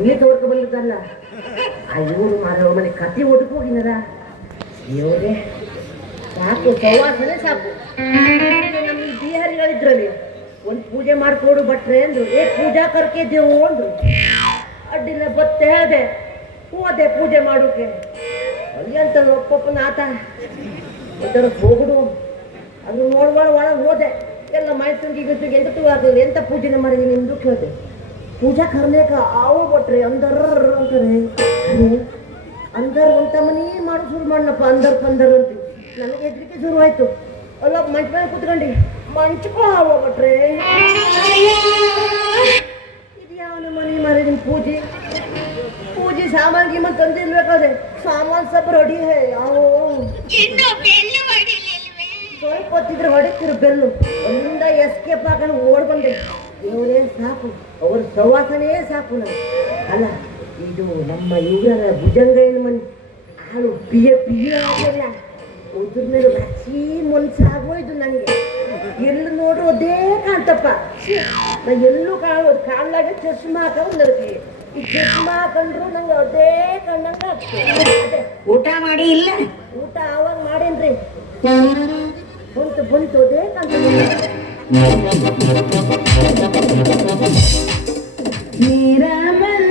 ಮುನ್ನೆ ತೋರ್ಕ ಬಂದಿದ್ದಲ್ಲ ಇವರು ಮಾರ ಮನೆ ಕತ್ತಿ ಒಡಕ್ ಹೋಗಿನದ ಇವರೇ ಸಾಕು ಸವಾಸನೆ ಸಾಕು. ನಮ್ಮ ಬಿಹಾರಿಗಳಿದ್ರಲ್ಲಿ ಒಂದು ಪೂಜೆ ಮಾಡ್ಕೊಡು ಭಟ್ರೆ ಅಂದ್ರು. ಪೂಜಾ ಕರ್ಕಿದ್ದೇವು ಅಂದ್ರು. ಅಡ್ಡಿಲ್ಲ ಬತ್ತೆ ಹೇಳ್ದೆ, ಹೋದೆ ಪೂಜೆ ಮಾಡೋಕೆ. ಅಲ್ಲಿ ಅಂತ ಒಪ್ಪಪ್ಪನ ಆತ ಒಂಥರ ಹೋಗುಡು ಅದು ನೋಡ್ಬಾಳ ಒಳಗೆ ಹೋದೆ. ಎಲ್ಲ ಮೈಸೂರಿಗೆ ಗಿಸುಗೆ ಎಂತ ಆಗ್ತದೆ, ಎಂತ ಪೂಜೆನೆ ಮಾಡಿದೀನಿ ನಿಮ್ದು ಕೇಳಿದೆ. पूजा करने का आओ बट्रे अंदर अंತಾರೆ अंदर ಒಂದ ಮನಿ ಮಾಡು ಶುರು ಮಾಡನಪ್ಪ अंदर अंदर ಅಂತ ನನಗೆ ಹೆದರಿಕೆ ಶುರು ಆಯ್ತು. ಅಲ್ಲ ಮಂಚ ಮೇಲೆ ಕೂತ್ಕೊಂಡಿ ಮಂಚಕೋ आओ ಬಟ್ರೆ ಇದು ಯಾವ ಮನಿ ಮಾರಿ ನಿಮ್ಮ ಪೂಜೆ ಸಾಮಾನ್ ಗಿಮನ್ ತಂದಿರ್ಬೇಕಾದ್ರೆ ಸಾಮಾನ್ ಸಬ್ ರೆಡಿ ಹೇ आओ ಇನ್ನು ಬೆಲ್ಲು ಹೊಡಿಲಿಲ್ವೇ ಸ್ವಲ್ಪ ಹೊತ್ತಿದ್ರೆ ಹೊಡಿತಿರು ಬೆಲ್ಲು ಒಂದ ಎಸ್ಕೇಪ್ ಹಾಕೊಂಡು ಓಡ್ ಬಂದೆ. ಇವರೇ ಸಾಕು, ಅವ್ರ ಸವಾಸನೇ ಸಾಕು ನನಗೆ. ಅಲ್ಲ ಇದು ನಮ್ಮ ಇವರ ಭುಜಂಗಯ್ಯನ ಮನೆ ಹಾಳು ಪಿಯ ಆಗಲ್ಲ ಉದ್ರ ಮೇಲೆ ಹಚ್ಚಿ ಮನ್ಸಾಗೋಯ್ತು ನನಗೆ. ಎಲ್ಲೂ ನೋಡ್ರು ಅದೇ ಕಾಣ್ತಪ್ಪ. ನಾ ಎಲ್ಲೂ ಕಾಣ್ಲಾಗೆ ಚಶ್ಮಾ ಹಾಕೊಂಡು ನನಗೆ ಈ ಚಶ್ಮಾ ಹಾಕೊಂಡ್ರು ನಂಗೆ ಅದೇ ಕಣ್ಣಂಗ ಆಗ್ತದೆ. ಊಟ ಮಾಡಿ ಇಲ್ಲ? ಊಟ ಆವಾಗ ಮಾಡೇನ್ರಿ, ಬಂತು ಅದೇ ಕಾಣ್ತದೆ. मेरा मन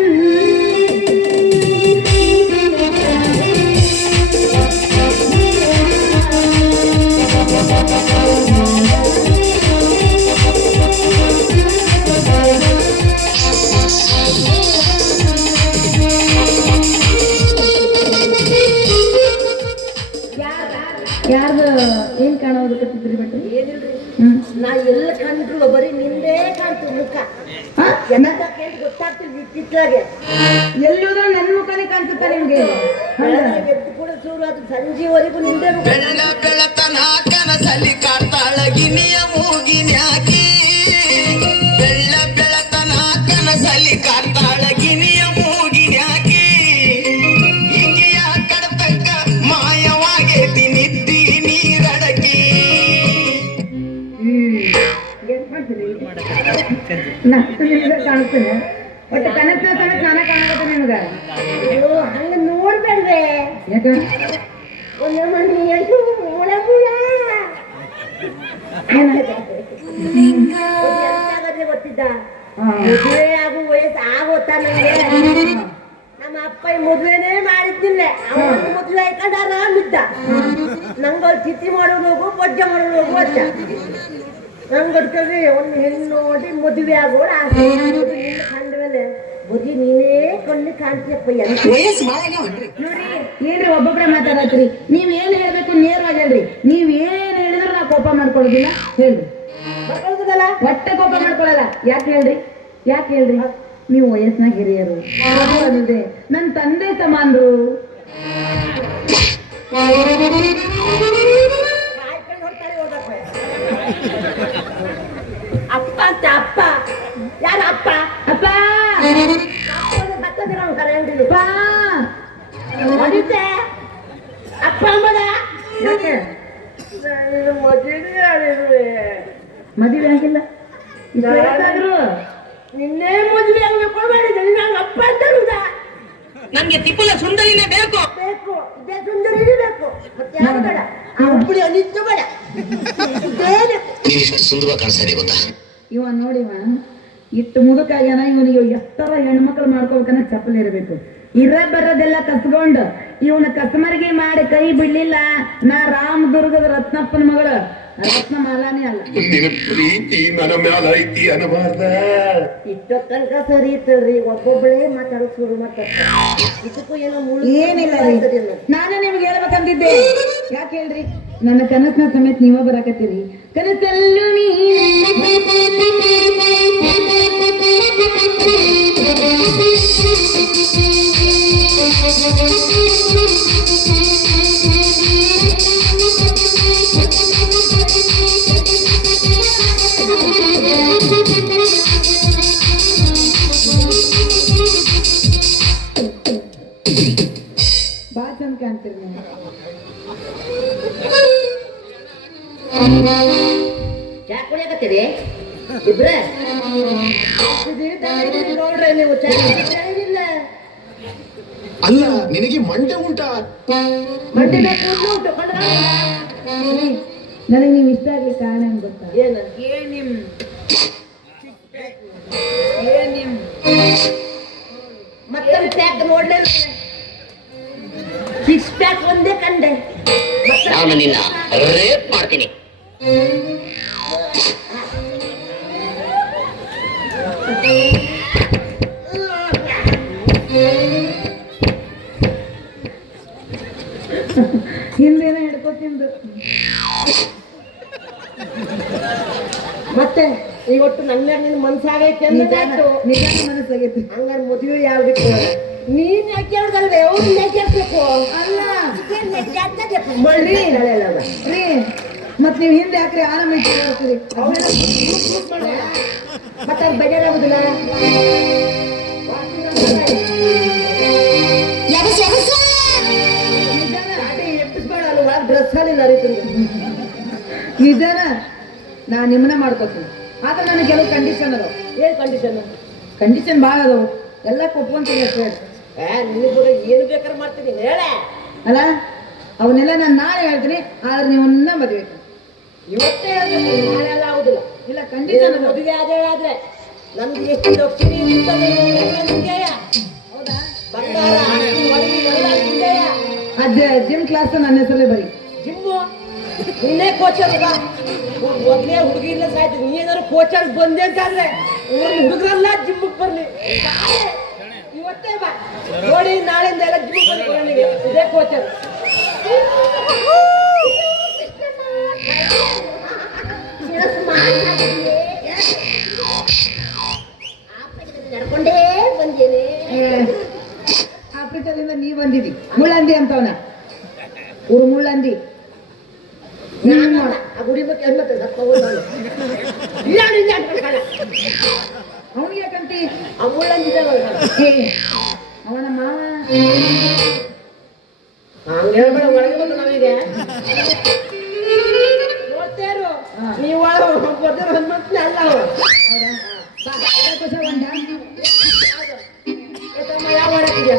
ಯಾರ್ದು ಏನ್ ಕಾಣೋದಕ್ಕತ್ತಿದ್ರಿ ಬಟ್ರಿ? ಏನಿಲ್ರಿ, ನಾ ಎಲ್ಲ ಕಂಡ್ರು ಬರೀ ನಿಂದೇ ಕಾಣ್ತು ಮುಖ. ಗೊತ್ತಾಗ್ತಿಲ್ಲ ಚಿತ್ರಾಗೆ ಎಲ್ಲೂದ್ರೂ ನನ್ನ ಮುಖನೇ ಕಾಣಿಸುತ್ತಾ ನಿಮ್ಗೆ? ಎದ್ದು ಕೂಡ ಶುರು ಆಯ್ತು, ಸಂಜೆವರೆಗೂ ನಿಂದೇ ಮುಖ. ಬೆಳತನ ಕನಸಲ್ಲಿ ಕಾಡ್ತಾಳಗಿನಿಯ ಮೂಗಿನ್ಯಾಕಿ, ಬೆಳತನ ಕನಸಲ್ಲಿ ಕಾಡ್ತಾಳಗಿನಿಯ ಮೂಗಿನ್ಯಾಕಿ, ಈಕೆಯ ಕಡತಕ್ಕ ಮಾಯವಾಗೇತಿ ನಿದ್ದಿ ನೀರಡಕಿ. ಕಾಣಿಸ್ತೇನೆ ಒಟ್ಟು ಕನಸ ಸ್ನಾನ ಕಾಣಕತ್ತ ನಿಮ್ಗ. ಹಂಗ ನೋಡ್ಬೇಡ್ವೆ, ಯಾಕ ಒಂದು ಮನಿ ಗೊತ್ತಿದ್ದ ಮದುವೆ ಆಗು ವಯಸ್ಸು ಆಗೋತಾ ನಂಗೆ. ನಮ್ಮ ಅಪ್ಪ ಮದುವೆನೇ ಮಾಡಿದ್ದಿಲ್ಲ, ಅವನು ಮದುವೆ ಆಯ್ಕೊಂಡು ಆರಾಮಿದ್ದ. ನಂಗಲ್ಲಿ ಚಿತ್ತಿ ಮಾಡೋದು ಹೋಗು, ಬಜ್ಜೆ ಮಾಡೋದು ಹೋಗು ಅಚ್ಚ. ನಂಗಡ್ಕಲ್ಲಿ ಒಂದು ಹೆಣ್ಣು ನೋಡಿ ಮದುವೆ ಆಗೋಳು ಆಸೆ. ಕಂಡ ಮೇಲೆ ಬುದ್ಧಿ ನೀನೇ ಕಣ್ಣು ಕಾಣ್ತೀಯಪ್ಪ. ನೋಡ್ರಿ ಏನ್ರಿ ಒಬ್ಬೊಬ್ರ ಮಾತಾಡತ್ರಿ, ನೀವ್ ಏನ್ ಹೇಳ್ಬೇಕು ನೇರವಾಗಿ ಹೇಳ್ರಿ. ನೀವ್ ಏನ್ ಹೇಳಿದ್ರು ನಾ ಕೋಪ ಮಾಡ್ಕೊಳ್ಳೋದಿಲ್ಲ ಹೇಳ್ರಿ. ಬರ್ಕೊಳ್ತದಲ್ಲ ಒಟ್ಟೆ ಕೋಪ ಮಾಡ್ಕೊಳ್ಳಲ್ಲ. ಯಾಕೆ ಹೇಳ್ರಿ ನೀವು ವಯಸ್ಸಿನಾಗ ಹಿರಿಯರು, ನನ್ನ ತಂದೆ ಸಮಾನರು. ಅಪ್ಪ ಅಂತ ಅಪ್ಪ ಯಾರ ಅಪ್ಪ? ಅಪ್ಪ ಹೊಡಿತೆ ಅಪ್ಪ ಅಂಬಡ. ಯಾಕೆ ಮದುವೆ ಆಗಿಲ್ಲ? ನಿನ್ನೆ ಮದುವೆ ಆಗಬೇಕು ಮಾಡಿದ್ರೆ ನಂಗೆ ಅಪ್ಪ ಅಂತ ನನ್ಗೆ ತಿಪ್ಪಲ ಸುಂದರಿನೇ ಬೇಕು ಬೇಕು, ಇದೇ ಸುಂದರಿನೇ ಬೇಕು. ಮತ್ತೆ ಯಾರು ಬೇಡ, ಅವಳು ಅನಿತ್ತು ಬೇಡ. ಸುಂದರವಾಗಿ ಕಾಣಿಸ್ತಾ ಗೊತ್ತಾ? ಇವ ನೋಡಿವ ಇಟ್ಟು ಮುದುಕಾಗ್ಯಾನ. ಇವನಿಗೆ ಎಷ್ಟರ ಹೆಣ್ಮಕ್ಳು ಮಾಡ್ಕೋಬೇಕನ್ನ ಚಪ್ಪಲಿ ಇರಬೇಕು. ಬರೋದೆಲ್ಲ ಕಸ್ಕೊಂಡು ಇವನ ಕಸ್ಮರ್ಗಿ ಮಾಡಿ ಕೈ ಬಿಡ್ಲಿಲ್ಲ. ನಾ ರಾಮದುರ್ಗದ ರತ್ನಪ್ಪನ ಮಗಳು, ರತ್ನ ಮಾಲಾನೇ ಅಲ್ಲ. ಪ್ರೀತಿ ನನ್ನ ಮ್ಯಾಲ ಐತಿ ಅನ್ನಬಾರ್ದ. ಇಷ್ಟ ತನಕ ಸರಿ ಇತ್ತಲ್ರಿ, ಒಬ್ಬೊಬ್ಬಳೇ ಮಾತಾಡೋಕ್ ಶುರು ಮಾಡ್ತಾರೆ. ಇದಕ್ಕೂ ಏನೋ ಏನಿಲ್ಲ ರೀ, ನಾನು ನಿಮ್ಗೆ ಹೇಳ್ಬೇಕಂದಿದ್ದೆ. ಯಾಕೆ ಹೇಳ್ರಿ, ನನ್ನ ಕನಸಿನ ಸಮೇತ ನೀವ ಬರಾಕತ್ತೀರಿ. ಕನಸಲ್ಲೂ ಬಾ ಚಂದ ಕಾಣ್ತೀರಿ ನೀವು. ಚಾ ಕುಡಿಯಕತ್ತೀರಿ ಇಬ್ರೆ? ನೋಡ್ರಿ ನೀವು ಚಾ ಇಲ್ಲ ಅಲ್ಲ ನಿನಗೆ ಮಂಡೆ ಉಂಟಾ? ಮಂಡಿನ ಕೂದಲು ಉಂಟು ಕಣ್ಣ. ನನಗೆ ನೀವು ಇಷ್ಟ ಆಗ್ಲಿ ಕಾರಣ ಏನ್ ಗೊತ್ತಾ? ಏನು? ಮತ್ತೆ ಪ್ಯಾಕ್ ನೋಡ್ಲೇ ಸಿಕ್ಸ್ ಪ್ಯಾಕ್ ಒಂದೇ ಕಂಡೆ. ನಾನು ನಿನ್ನ ರೇಪ್ ಮಾಡ್ತೀನಿ. ಹಿಂದೇನ ಹಿಡ್ಕೋತಿಂದು ಮತ್ತೆ ಇವತ್ತು ನನ್ನ ನಿನ್ನ ಮನ್ಸಾಗೈತೆ ಅಂದಾಯ್ತು. ನಿಜಾನ ಮನಸ್ಸಾಗೈತಿ. ಹಂಗಾರೆ ಮದುವೆ ಯಾವ್ದಕ್ಕೆ? ನೀನ್ ಯಾಕೆ ಹೇಳ್ದಲ್ವೇ? ಅವ್ರು ಯಾಕೆ ಹೇಳ್ಬೇಕು? ಅಲ್ಲ ಮಳ್ಳಿ ರೀ, ಮತ್ ನೀವ್ ಹಿಂದೆ ಯಾಕ್ರಿ ಆರಾಮ ಇಟ್ಟಿರ್ತೀರಿ? ಮತ್ತೆ ಅದು ಬಗೆಯಾಗುದಿಲ್ಲ. ಎಪ್ಪಿಸ್ಬೇಡ, ಅಲ್ಲಿ ಒಳಗೆ ಡ್ರೆಸ್ ಅಲ್ಲಿ ಅರಿತೀನಿ. ನಿಜಾನ ನಾ ನಿಮ್ಮನ್ನ ಮಾಡ್ಕೋತೀನಿ. ಆದ್ರೆ ನನಗೆ ಕೆಲವು ಕಂಡೀಷನ್ ಅದಾವ. ಏನ್ ಕಂಡೀಷನ್ ಭಾಳ ಅದಾವ. ಎಲ್ಲ ಕೊಟ್ಕೊಂತೀನಿ ಅಷ್ಟೇ. ನಿನಗೆ ಕೂಡ ಏನು ಬೇಕಾದ್ರೆ ಮಾಡ್ತೀನಿ ಹೇಳ. ಅಲ್ಲ ಅವನ್ನೆಲ್ಲ ನಾನು ನಾಳೆ ಹೇಳ್ತೀನಿ. ಆದ್ರೆ ನೀವನ್ನ ಮದುವೆ ಇವತ್ತೇ ಹೇಳ್ಬೇಕು, ನಾಳೆ ಎಲ್ಲ ಆಗುದಿಲ್ಲ. ಇಲ್ಲ ಕಂಡೀಷನ್ ಅದಾವ. ಮದುವೆ ಆದ್ರೆ ನಮ್ಗೆ ಎಷ್ಟು ದಕ್ಷಿಣ ನಿಂಗೆಯ ಹೌದಾ? ಬಂಗಾರ ಮದುವೆ ಎಲ್ಲ ನಿಂಗೆಯ. ಜಿಮ್ ಕ್ಲಾಸ್ ನನ್ನ ಹೆಸರಲ್ಲೇ ಬರೀ. ಜಿಮ್ಮು ನೀನೇ ಕೋಚರ್ ಅಲ್ಲ. ಮೊದಲೇ ಹುಡುಗಿ ಇಲ್ಲ ಸಾಯ್ತು. ನೀನಾದ್ರು ಕೋಚರ್ ಬಂದೆ ಅಂತಂದ್ರೆ ಹುಡುಗರಲ್ಲ ಜಿಮ್ಗೆ ಬರ್ಲಿ. ಇವತ್ತೇ ಬಾ ನೋಡಿ, ನಾಳೆಯಿಂದ ಎಲ್ಲ ಜಿಮ್ಗೆ ಬರ್ಲಿ. ಇದೇ ಕೋಚರ್. ನಡ್ಕೊಂಡೇ ಬಂದೇನೆ. ಆಫ್ರಿಕಾದಿಂದ ನೀ ಬಂದಿದಿ. ಮುಳ್ಳಂದಿ ಅಂತವನ ಊರು ಮುಳ್ಳಂದಿ. ನಾನು ಆ ಗುಡಿ ಬಗ್ಗೆ ಅವನಿಗೆ ಯಾಕಂತಿ? ಆ ಮುಳ್ಳಂದಿದ್ದಾನ ಅವನ ಮಾವ. ಹಂಗ ಹೇಳ್ಬೇಡ, ಒಳಗೆ ಬಂದು ನಾವೀಗ ನೋಡ್ತೇರು. ನೀವು ಒಳಗೆ ಬರ್ದಿರೋ ಮತ್ತೆ ಅಲ್ಲ ಅವ. ಯಾವ ಮಾಡಕ್ಕಿದ್ಯಾ?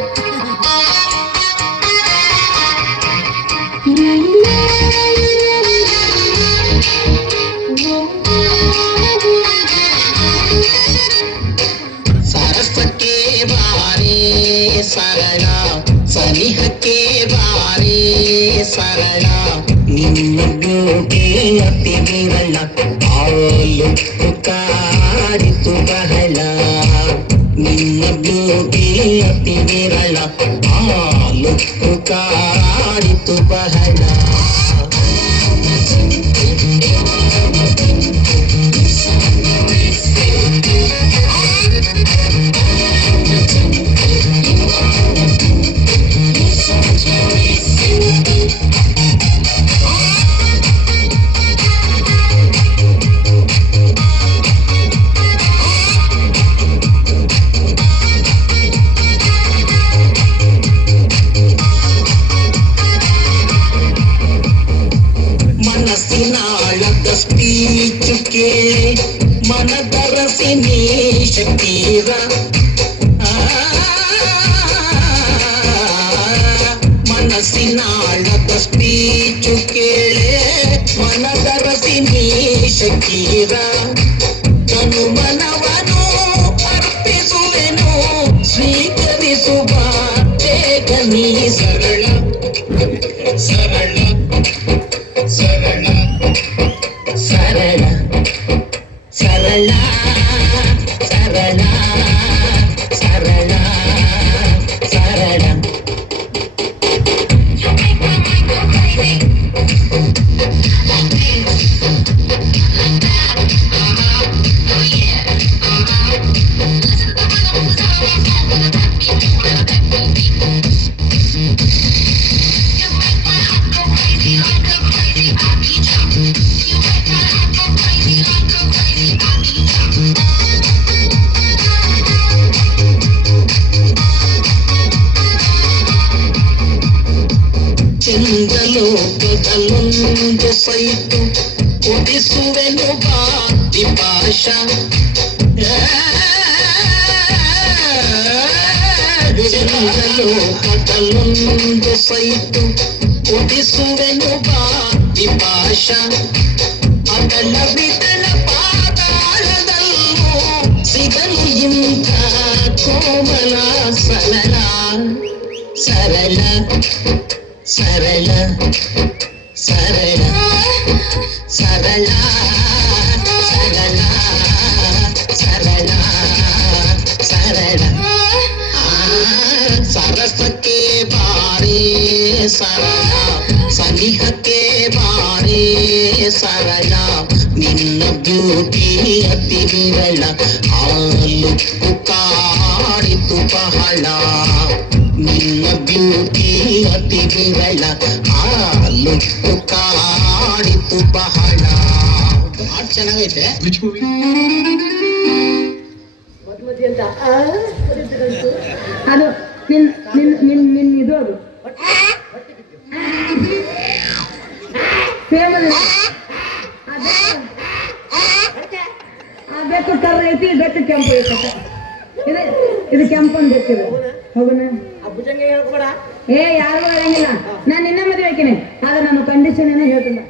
ಸರಸಕ್ಕೆ ಬಾರಿ ಸರಳ, ಸನಿಹಕ್ಕೆ ಬಾರಿ ಸರಳ, ನಿನ್ನ ಬ್ಯೂಟಿ ಅತಿ ವಿರಳ, ಹಾಲು ಕಾಡಿತು ಬಹಳ. ನಿನ್ನ ಬ್ಯೂಟಿ ಅತಿ ವಿರಳ, ಹಾಲು ಕಾಡಿತು ಬಹಳ. ಮನಸ್ಸಿನಾಳದ ಸ್ಪೀಚು ಕೇಳಿ ಮನದರಸಿ ನೀ ಶಕ್ತಿರ. ಮನಸ್ಸಿನಾಳದ ಸ್ಪೀಚು ಕೇಳಿ ಮನದರಸಿ ನೀ ಶಕ್ತಿರ. ತನು ಮನವನು ಅರ್ಪಿಸುವೆನು, ಸ್ವೀಕರಿಸುವ ಬೇಗ ನೀ ಸರಳ ಸರಳ ಸರಳ ಸರಳ ಸರಳ ಸರಳ ಸರಳ ಸರಳ. ಚಂದ್ರಲೋಕದಲ್ಲೊಂದು ಸೈಟು ಉದಿಸುವೆನು ಬಾತಿ ಭಾಷ. ಚಂದ್ರನು ಕಡಲೊಂದು ಸೈತು ಕುದಿಸುವೆನು ಬಾ ವಿಪಾಶ ಅದಳ ಬಿದಳ ಪಾತಾಳದಲ್ಲೂ ಸಿಗಲು ಇಂಥ ಕೋಮಲ ಸರಳ ಸರಳ ಸರಳ ಸರಳ ಸರಳ ಸರಳ ಸರಳ ಸರಳ ಸರಸಕ್ಕೆ ಬಾರೇ ಸರಳ ಸನಿಹಕ್ಕೆ ಬಾರೇ ಸರಳ ನಿನ್ನ ಬ್ಯೂಟಿ ಅತಿ ವಿರಳ ಹಾಲುಕ್ಕು ಕಾಡಿತು ಬಹಳ ನಿನ್ನ ಬ್ಯೂಟಿ ಅತಿ ವಿರಳ ಹಾಲುಕ್ಕು ಕಾಡಿತು ಬಹಳ ಹಾಡು ಚೆನ್ನಾಗೈತೆ ಮದ್ಮತಿ ಅಂತ ಬರೀತಕ್ಕಂತು. ಅದು ನಿನ್ ನಿನ್ ನಿನ್ ನಿನ್ ಇದು ಅದು ಸೇಮ್ ಅದಕ್ಕೆ ಕರ್ರ ಐತಿ ಇದಕ್ಕೆ ಕೆಂಪು ಐತೆ ಇದು ಇದು ಕೆಂಪು ಅಂದಿರ್ತೀವಿ ಹೋಗೋಣ ಆ ಭುಜಂಗ ಹೇಳ್ಕೊಬೇಡ. ಏ ಯಾರಿಗೂ ಹೇಳಂಗಿಲ್ಲ ನಾನು ನಿನ್ನ ಮದುವೆ ಹಾಕಿನಿ ಆದ್ರೆ ನನ್ನ ಕಂಡೀಷನ್ ಏನೋ ಹೇಳ್ತಿಲ್ಲ